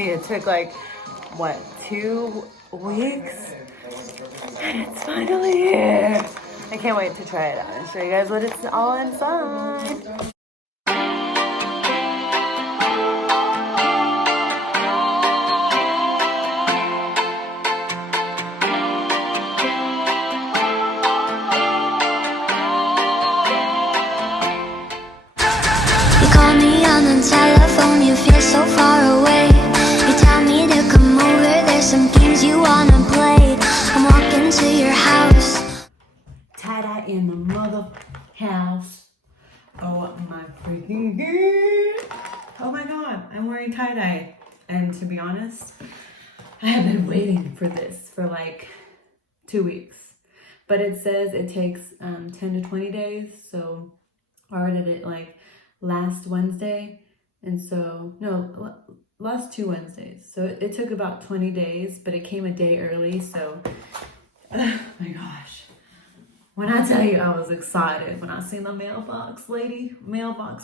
finally, it took like, what, 2 weeks? And it's finally here. I can't wait to try it out and show you guys what it's all inside. Call me on the telephone, you feel so far away. You tell me to come over, there's some games you wanna play. I'm walking to your house. Tie-dye in the mother house. Oh my freaking god. Oh my god, I'm wearing tie-dye. And to be honest, I have been waiting for this for like 2 weeks. But it says it takes 10 to 20 days. So I ordered it like last Wednesday, and so no, last 2 Wednesdays, so it took about 20 days, but it came a day early. So oh my gosh, when I tell you I was excited when I seen the mailbox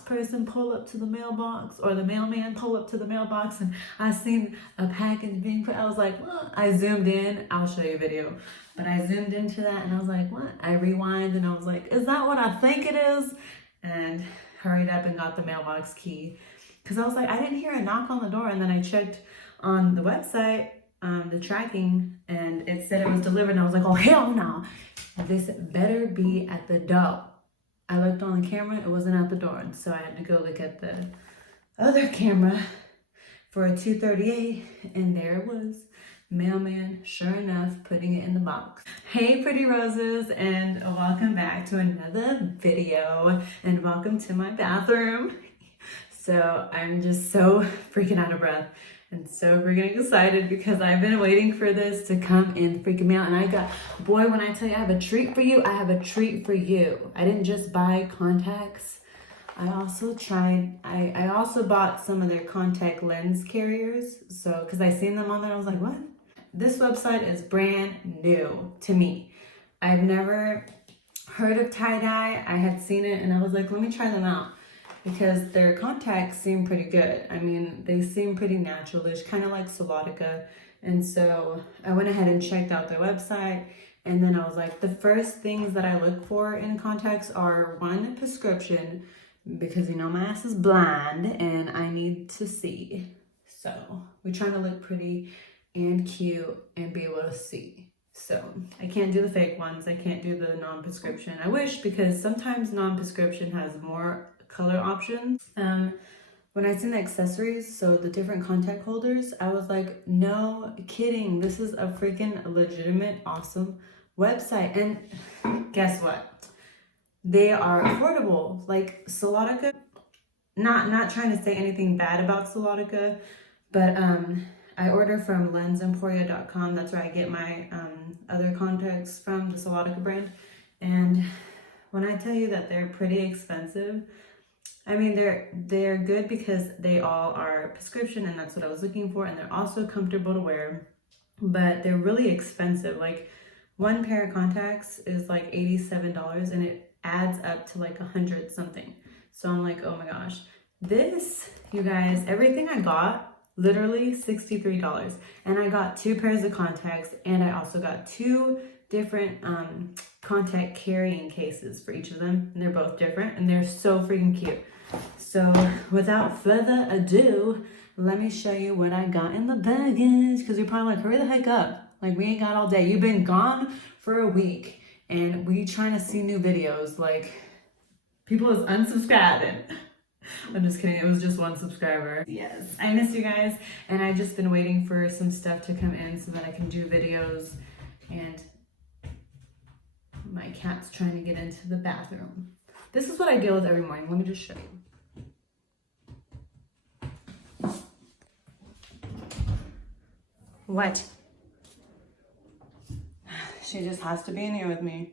person pull up to the mailbox, or the mailman pull up to the mailbox, and I seen a package being put, I was like, what? I zoomed in, I'll show you a video, but I zoomed into that and I was like, what? I rewind and I was like, is that what I think it is? And hurried up and got the mailbox key, because I was like, I didn't hear a knock on the door. And then I checked on the website, the tracking, and it said it was delivered. And I was like, oh hell no, this better be at the door. I looked on the camera, it wasn't at the door, and so I had to go look at the other camera for a 238, and there it was. Mailman, sure enough, putting it in the box. Hey pretty roses, and welcome back to another video, and welcome to my bathroom. So I'm just so freaking out of breath and so freaking excited, because I've been waiting for this to come in freaking mail. And I got, boy, when I tell you I have a treat for you, I have a treat for you. I didn't just buy contacts. I also bought some of their contact lens carriers. So, because I seen them on there, I was like, what? This website is brand new to me. I've never heard of tie-dye. I had seen it and I was like, let me try them out, because their contacts seem pretty good. I mean, they seem pretty naturalish, kind of like Salior. And so I went ahead and checked out their website. And then I was like, the first things that I look for in contacts are, one, prescription, because you know my ass is blind and I need to see. So we're trying to look pretty and cute and be able to see. So I can't do the fake ones. I can't do the non-prescription. I wish, because sometimes non-prescription has more color options. When I seen the accessories, so the different contact holders, I was like, no kidding, this is a freaking legitimate, awesome website. And guess what? They are affordable. Like Salior, not trying to say anything bad about Salior, but I order from lensemporia.com. That's where I get my other contacts from, the Salior brand. And when I tell you that they're pretty expensive, I mean, they're good because they all are prescription, and that's what I was looking for. And they're also comfortable to wear, but they're really expensive. Like one pair of contacts is like $87, and it adds up to like 100 something. So I'm like, oh my gosh, this, you guys, everything I got, literally $63. And I got 2 pairs of contacts, and I also got 2 different contact carrying cases for each of them. And they're both different, and they're so freaking cute. So without further ado, let me show you what I got in the baggage, because you're probably like, hurry the heck up. Like, we ain't got all day. You've been gone for a week, and we trying to see new videos. Like, people is unsubscribing. I'm just kidding. It was just 1 subscriber. Yes, I miss you guys, and I've just been waiting for some stuff to come in so that I can do videos. And my cat's trying to get into the bathroom. This is what I deal with every morning. Let me just show you. What? She just has to be in here with me.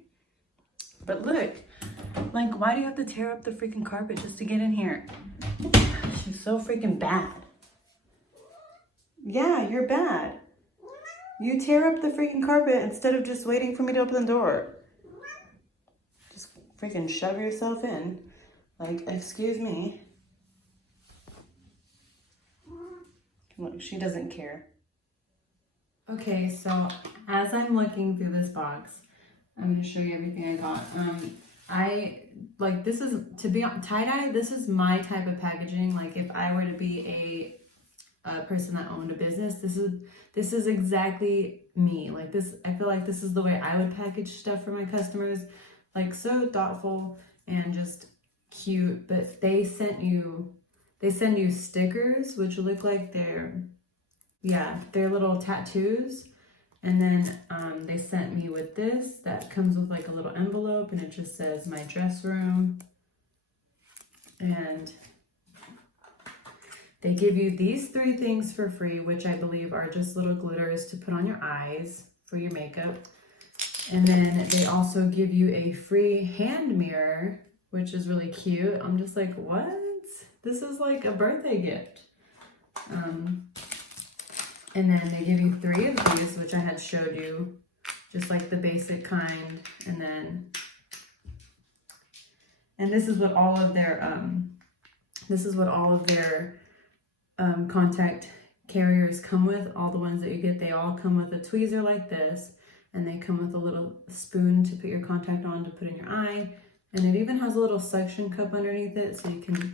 But look, like, why do you have to tear up the freaking carpet just to get in here? She's so freaking bad. Yeah, you're bad. You tear up the freaking carpet instead of just waiting for me to open the door. Just freaking shove yourself in. Like, excuse me. Look, she doesn't care. Okay, so as I'm looking through this box, I'm gonna show you everything I got. I like this is to be on tie-dye. This is my type of packaging. Like if I were to be a person that owned a business, this is exactly me. Like this, I feel like this is the way I would package stuff for my customers. Like so thoughtful and just cute. But they send you stickers which look like they're little tattoos. And then they sent me with this that comes with like a little envelope, and it just says my dress room. And they give you these 3 things for free, which I believe are just little glitters to put on your eyes for your makeup. And then they also give you a free hand mirror, which is really cute. I'm just like, what? This is like a birthday gift. And then they give you 3 of these, which I had showed you, just like the basic kind. And this is what all of their contact carriers come with. All the ones that you get, they all come with a tweezer like this, and they come with a little spoon to put your contact on to put in your eye. And it even has a little suction cup underneath it, so you can,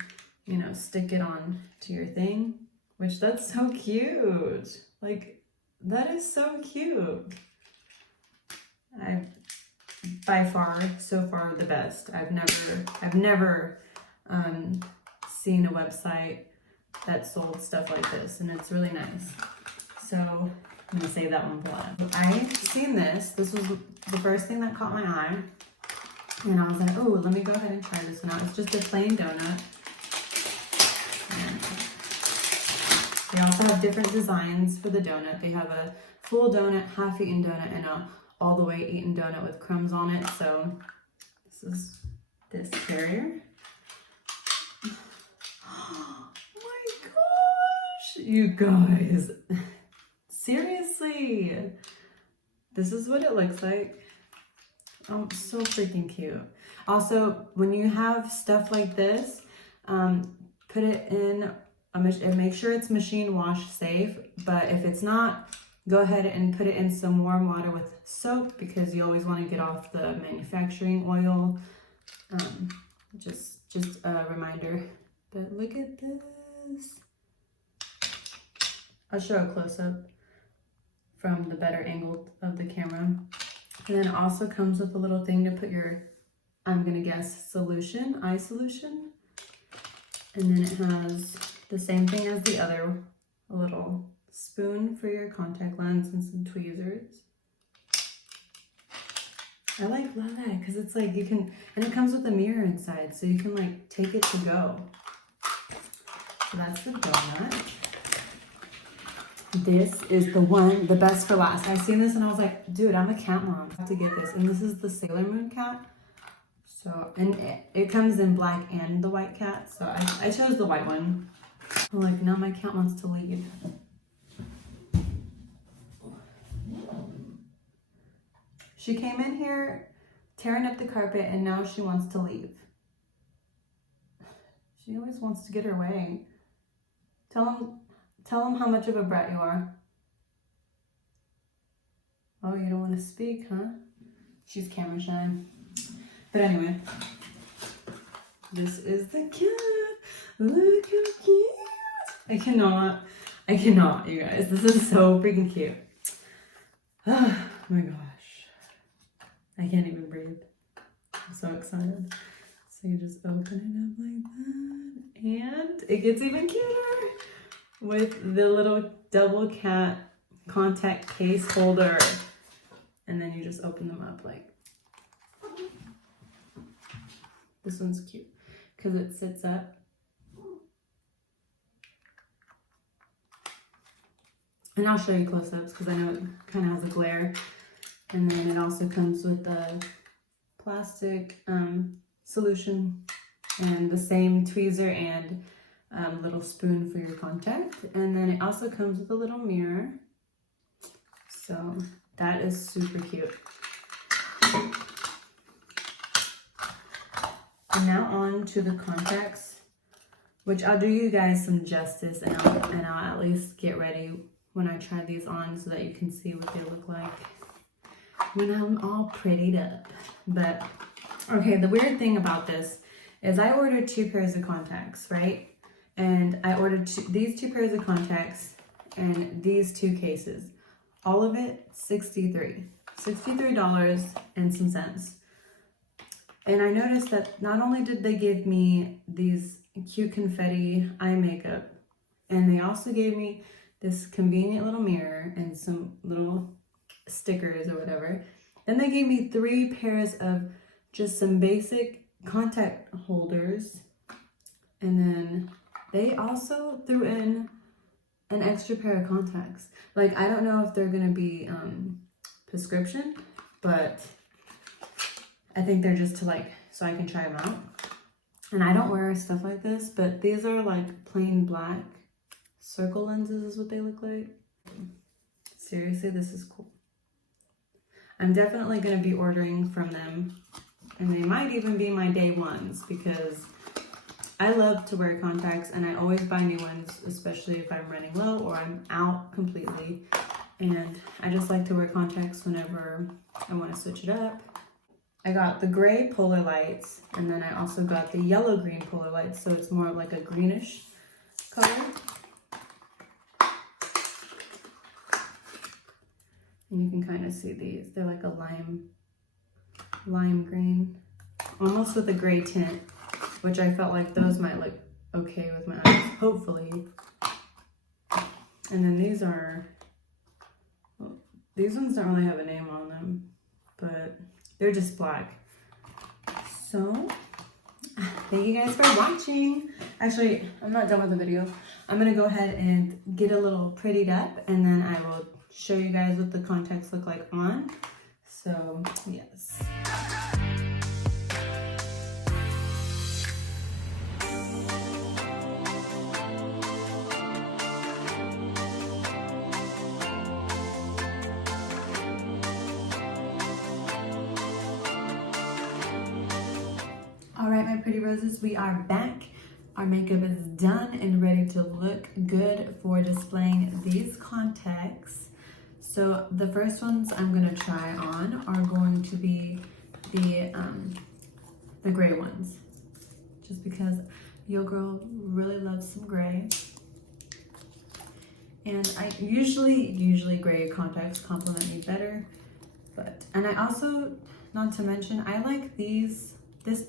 stick it on to your thing. Which that's so cute. Like, that is so cute. By far, so far the best. I've never seen a website that sold stuff like this, and it's really nice. So I'm gonna save that one for last. I seen this. This was the first thing that caught my eye, and I was like, oh, let me go ahead and try this one out. It's just a plain donut. They also have different designs for the donut. They have a full donut, half-eaten donut, and a all-the-way eaten donut with crumbs on it. So this is this carrier. Oh my gosh, you guys. Seriously. This is what it looks like. Oh, so freaking cute. Also, when you have stuff like this, put it in make sure it's machine wash safe, but if it's not, go ahead and put it in some warm water with soap, because you always want to get off the manufacturing oil. Just a reminder. But look at this. I'll show a close-up from the better angle of the camera. And then it also comes with a little thing to put your, I'm gonna guess, eye solution. And then it has the same thing as the other, a little spoon for your contact lens and some tweezers. I love that because it's like you can, and it comes with a mirror inside, so you can like take it to go. So that's the donut. This is the best for last. I seen this and I was like, dude, I'm a cat mom. I have to get this. And this is the Sailor Moon cat. So, and it comes in black and the white cat. So I chose the white one. I'm like, now my cat wants to leave. She came in here tearing up the carpet, and now she wants to leave. She always wants to get her way. Tell him how much of a brat you are. Oh, you don't want to speak, huh? She's camera shy. But anyway, this is the cat. Look how cute. I cannot, you guys. This is so freaking cute. Oh my gosh. I can't even breathe. I'm so excited. So you just open it up like that. And it gets even cuter with the little double cat contact case holder. And then you just open them up like. This one's cute because it sits up. And I'll show you close-ups because I know it kind of has a glare. And then it also comes with the plastic solution and the same tweezer and little spoon for your contact. And then it also comes with a little mirror. So that is super cute. And now on to the contacts. which I'll do you guys some justice, and I'll at least get ready when I try these on so that you can see what they look like when I'm all prettied up. But okay, the weird thing about this is I ordered 2 pairs of contacts, right? And I ordered these 2 pairs of contacts and these 2 cases. All of it $63 and some cents. And I noticed that not only did they give me these cute confetti eye makeup, and they also gave me this convenient little mirror and some little stickers or whatever. Then they gave me 3 pairs of just some basic contact holders. And then they also threw in an extra pair of contacts. Like, I don't know if they're gonna be prescription, but I think they're just to like, so I can try them out. And I don't wear stuff like this, but these are like plain black circle lenses is what they look like. Seriously, this is cool. I'm definitely gonna be ordering from them, and they might even be my day ones because I love to wear contacts and I always buy new ones, especially if I'm running low or I'm out completely. And I just like to wear contacts whenever I want to switch it up. I got the gray polar lights, and then I also got the yellow green polar lights, so it's more of like a greenish color. And you can kind of see these. They're like a lime green, almost with a gray tint, which I felt like those might look okay with my eyes, hopefully. And then these are, well, these ones don't really have a name on them, but they're just black. So, thank you guys for watching. Actually, I'm not done with the video. I'm gonna go ahead and get a little prettied up, and then I will show you guys what the contacts look like on. So, yes. All right, my pretty roses, we are back. Our makeup is done and ready to look good for displaying these contacts. So the first ones I'm gonna try on are going to be the gray ones, just because your girl really loves some gray. And I usually gray contacts complement me better, and I also, not to mention, I like this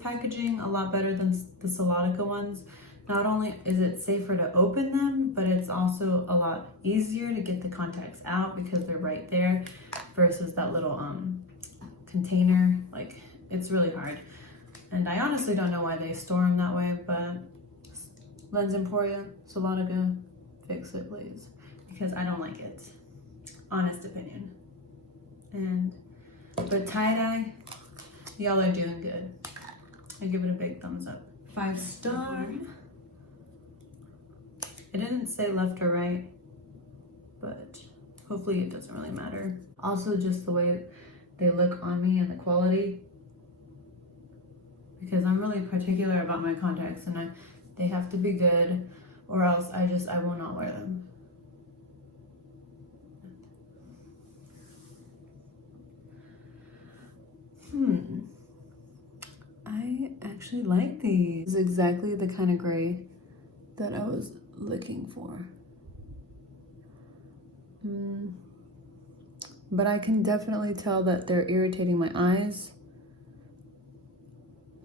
packaging a lot better than the Salior ones. Not only is it safer to open them, but it's also a lot easier to get the contacts out because they're right there versus that little container. Like, it's really hard. And I honestly don't know why they store them that way, but Lens Emporia, Salior, fix it please, because I don't like it. Honest opinion. But tie-dye, y'all are doing good. I give it a big thumbs up. 5-star. It didn't say left or right, but hopefully it doesn't really matter. Also, just the way they look on me and the quality, because I'm really particular about my contacts, and they have to be good, or else I will not wear them. I actually like these. This is exactly the kind of gray that I was looking for. But I can definitely tell that they're irritating my eyes.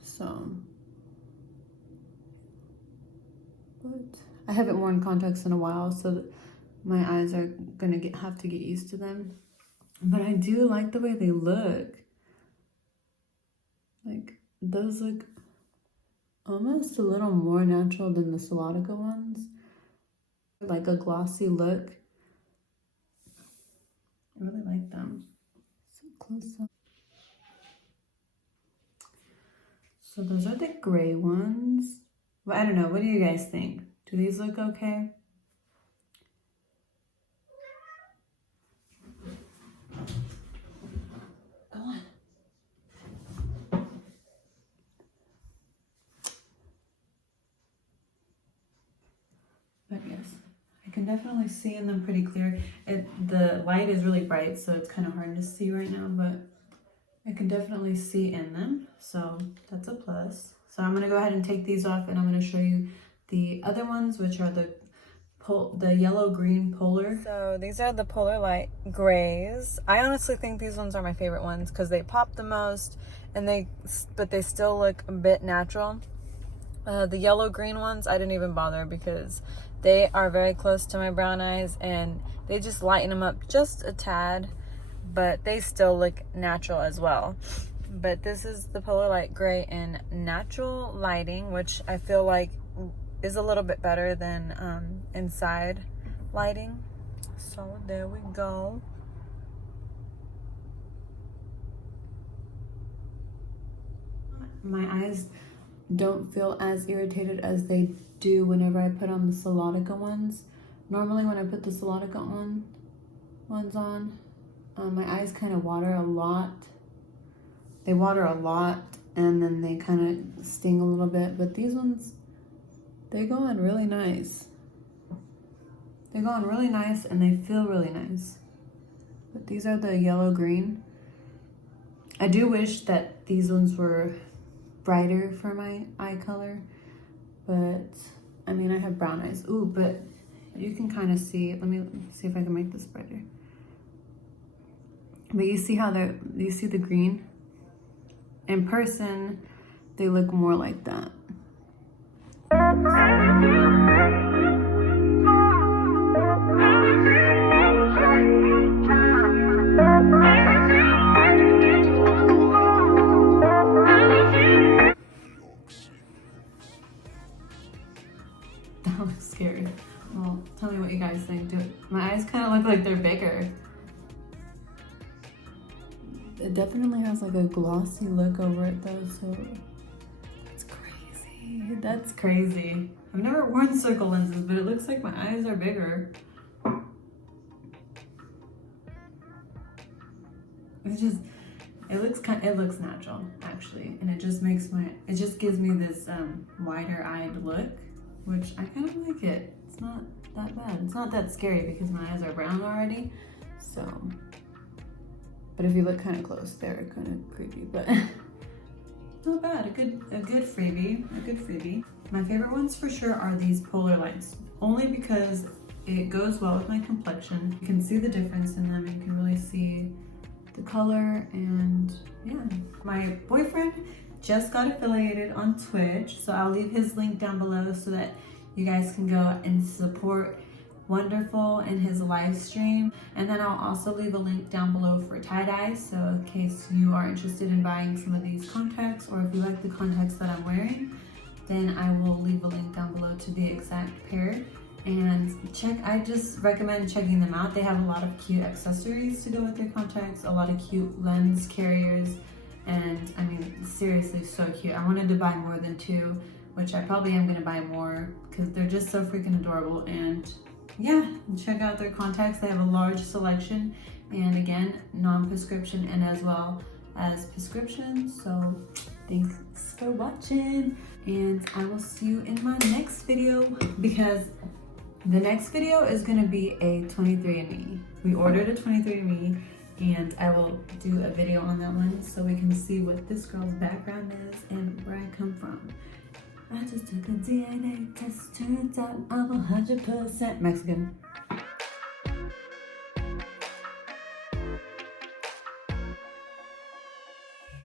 So, but I haven't worn contacts in a while, so my eyes are gonna have to get used to them. But I do like the way they look. Like, those look almost a little more natural than the Salior ones. Like a glossy look. I really like them. So close up. So those are the gray ones. Well, I don't know. What do you guys think? Do these look okay? Go on. can definitely see in them pretty clear. The light is really bright, so it's kind of hard to see right now, but I can definitely see in them, so that's a plus. So I'm gonna go ahead and take these off, and I'm gonna show you the other ones, which are the yellow-green polar. So these are the polar light grays. I honestly think these ones are my favorite ones because they pop the most, and but they still look a bit natural. The yellow-green ones, I didn't even bother because they are very close to my brown eyes, and they just lighten them up just a tad, but they still look natural as well. But this is the polar light gray in natural lighting, which I feel like is a little bit better than inside lighting. So there we go. My eyes don't feel as irritated as they do whenever I put on the Salior ones. Normally when I put the Salior ones on, my eyes kind of water a lot. They water a lot, and then they kind of sting a little bit, but these ones, they go on really nice. They go on really nice, and they feel really nice. But these are the yellow-green. I do wish that these ones were brighter for my eye color, but I mean, I have brown eyes. Ooh, but you can kind of see, let me see if I can make this brighter. But you see how you see the green? In person, they look more like that. That looks scary. Well, tell me what you guys think. My eyes kind of look like they're bigger. It definitely has like a glossy look over it though, so it's crazy. That's crazy. I've never worn circle lenses, but it looks like my eyes are bigger. It looks natural actually, and it just gives me this wider-eyed look, which I kind of like it. It's not that bad. It's not that scary because my eyes are brown already, so. But if you look kind of close, they're kind of creepy, but not bad. A good freebie. My favorite ones for sure are these polar lights, only because it goes well with my complexion. You can see the difference in them. You can really see the color, and yeah. My boyfriend just got affiliated on Twitch, so I'll leave his link down below so that you guys can go and support Wonderful in his live stream. And then I'll also leave a link down below for tie-dye, so in case you are interested in buying some of these contacts, or if you like the contacts that I'm wearing, then I will leave a link down below to the exact pair. And I just recommend checking them out. They have a lot of cute accessories to go with their contacts, a lot of cute lens carriers, and I mean, seriously, so cute. I wanted to buy more than 2, which I probably am gonna buy more because they're just so freaking adorable. And yeah, check out their contacts. They have a large selection, and again, non-prescription and as well as prescription. So thanks for watching, and I will see you in my next video, because the next video is gonna be a 23andMe. We ordered a 23andMe, and I will do a video on that one so we can see what this girl's background is and where I come from. I just took a DNA test, turns out I'm 100% Mexican.